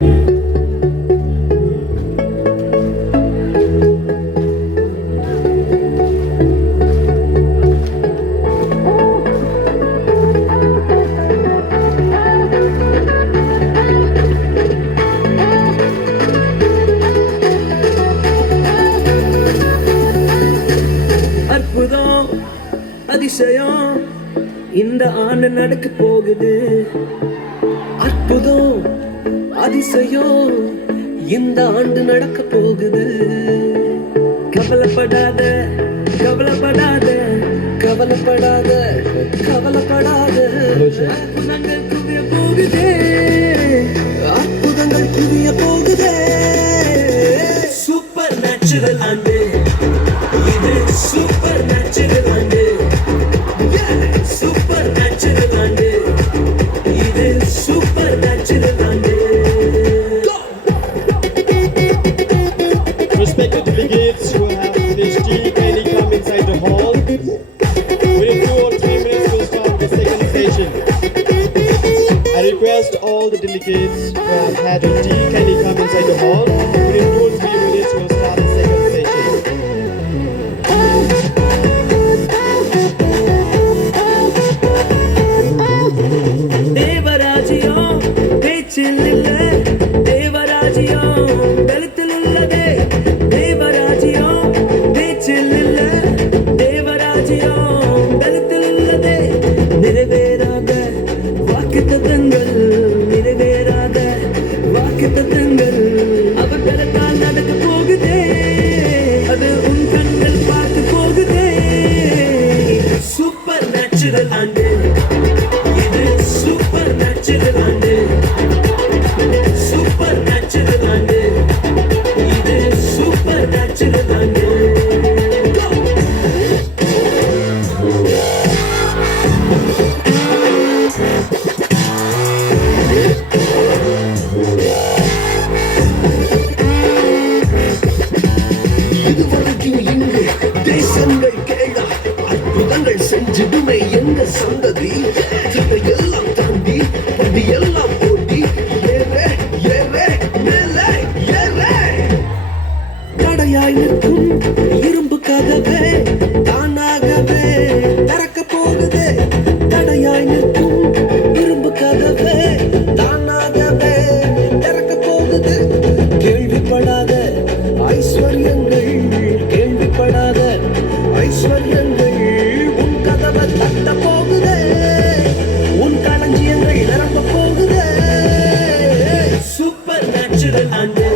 அற்புதம் அதிசயம் இந்த ஆண்டு நடக்க போகுது. அற்புதம் அதிசயம் இந்த ஆண்டு நடக்க போகுது. கவலைப்படாத கவலைப்படாத கவலைப்படாத கவலைப்படாத. அற்புதங்கள் குவிய போகுதே, அற்புதங்கள் குவிய போகுதே. சூப்பர் நேச்சுரல் ஆண்டு இது, சூப்பர் நேச்சுரல் ஆண்டு. சூப்பர் நேச்சுரல் ஆண்டு இது, சூப்பர் நேச்சுரல் ஆண்டு. Respected delegates who have finished tea, kindly come inside the hall. Within 2 or 3 minutes, we'll start the second session. I request all the delegates who have had a tea, kindly come inside the hall. Within 2 or 3 minutes, we'll start the second session. தேவராஜ்யம் பேச்சில் இல்ல, தேவராஜ்யம் வெளுத்தில் உள்ளதே. தேவராஜ்யம் பேச்சில் இல்ல, தேவராஜ்யம் வெளுத்தில் உள்ளதே. நிறைவேறாத வாக்குத்தத்தங்கள், நிறைவேறாத வாக்குத்தத்தங்கள் அவர் பலத்தால் நடக்க போகுதே. அது உன் கண்கள் பார்த்து போகுதே. சூப்பர் நேச்சுரல் ஆண்டு இது, சூப்பர் நேச்சுரல் ஆண்டு. சூப்பர் நேச்சுரல் ஆண்டு இது, சூப்பர் நேச்சுரல் ஆண்டு. இதுவரைக்கும் இங்கு தேசங்கள் கேள அற்புதங்கள் செஞ்சிடுமே எங்க சந்ததி. எல்லாம் தாண்டி படி எல்லாம் ஓடி ஏறே ஏறே மேலே ஏறே. தடையாய் நிற்கும் இரும்பு கதவே தானாகவே திறக்க போகுது. தடையாய் நிற்கும் இரும்பு கதவே தானாகவே திறக்க போகுது. கேள்விப்படாத ஐஸ்வர்யங்கள், கேள்விப்படாத ஐஸ்வர்யங்கள் உன் கதவை தட்ட போகுதே. உன் களஞ்சியங்கள் நிரம்ப போகுதே. சூப்பர் நேச்சுரல் ஆண்டு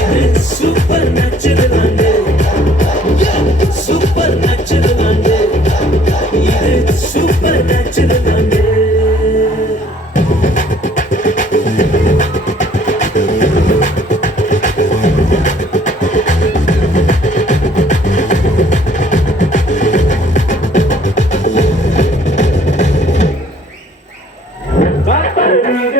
இது, சூப்பர் நேச்சுரல் ஆண்டு. சூப்பர் நேச்சுரல் ஆண்டு இது, சூப்பர் நேச்சுரல் ஆண்டு. Bye.